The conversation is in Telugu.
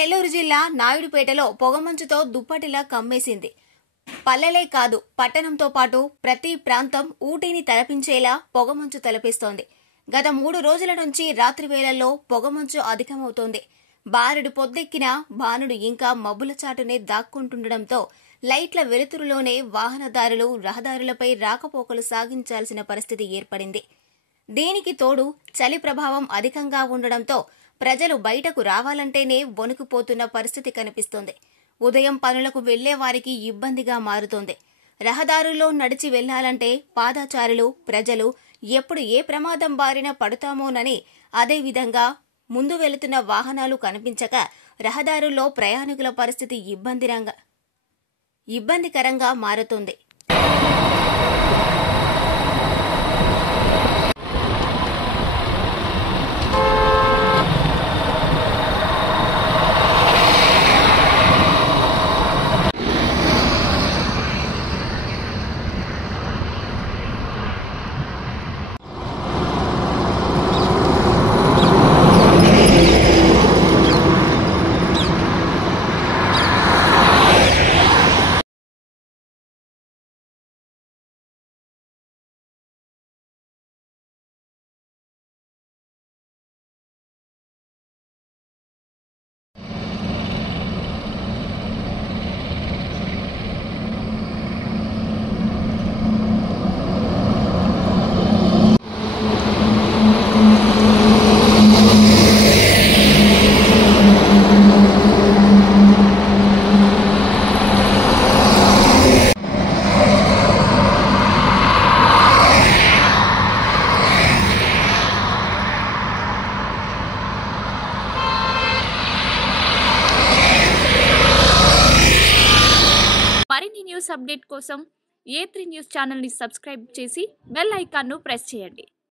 నెల్లూరు జిల్లా నాయుడుపేటలో పొగమంచుతో దుప్పటిలా కమ్మేసింది. పల్లెలే కాదు, పట్టణంతో పాటు ప్రతి ప్రాంతం ఊటీని తలపించేలా పొగమంచు తలపిస్తోంది. గత 3 రోజుల నుంచి రాత్రి వేళల్లో పొగమంచు అధికమవుతోంది. బారెడు పొద్దెక్కినా భానుడు ఇంకా మబ్బుల చాటునే దాక్కుంటుండటంతో లైట్ల వెలుతురులోనే వాహనదారులు రహదారులపై రాకపోకలు సాగించాల్సిన పరిస్థితి ఏర్పడింది. దీనికి తోడు చలి ప్రభావం అధికంగా ఉండడంతో ప్రజలు బయటకు రావాలంటేనే వణుకుపోతున్న పరిస్థితి కనిపిస్తోంది. ఉదయం పనులకు వెళ్లే వారికి ఇబ్బందిగా మారుతోంది. రహదారుల్లో నడిచి వెళ్లాలంటే పాదచారులు, ప్రజలు ఎప్పుడు ఏ ప్రమాదం బారిన పడుతామోనని, అదేవిధంగా ముందు వెళుతున్న వాహనాలు కనిపించక రహదారుల్లో ప్రయాణికుల పరిస్థితి ఇబ్బందికరంగా మారుతోంది. మరిన్ని న్యూస్ అప్డేట్ కోసం A3 న్యూస్ ఛానల్ ని సబ్స్క్రైబ్ చేసి బెల్ ఐకాన్ ను ప్రెస్ చేయండి.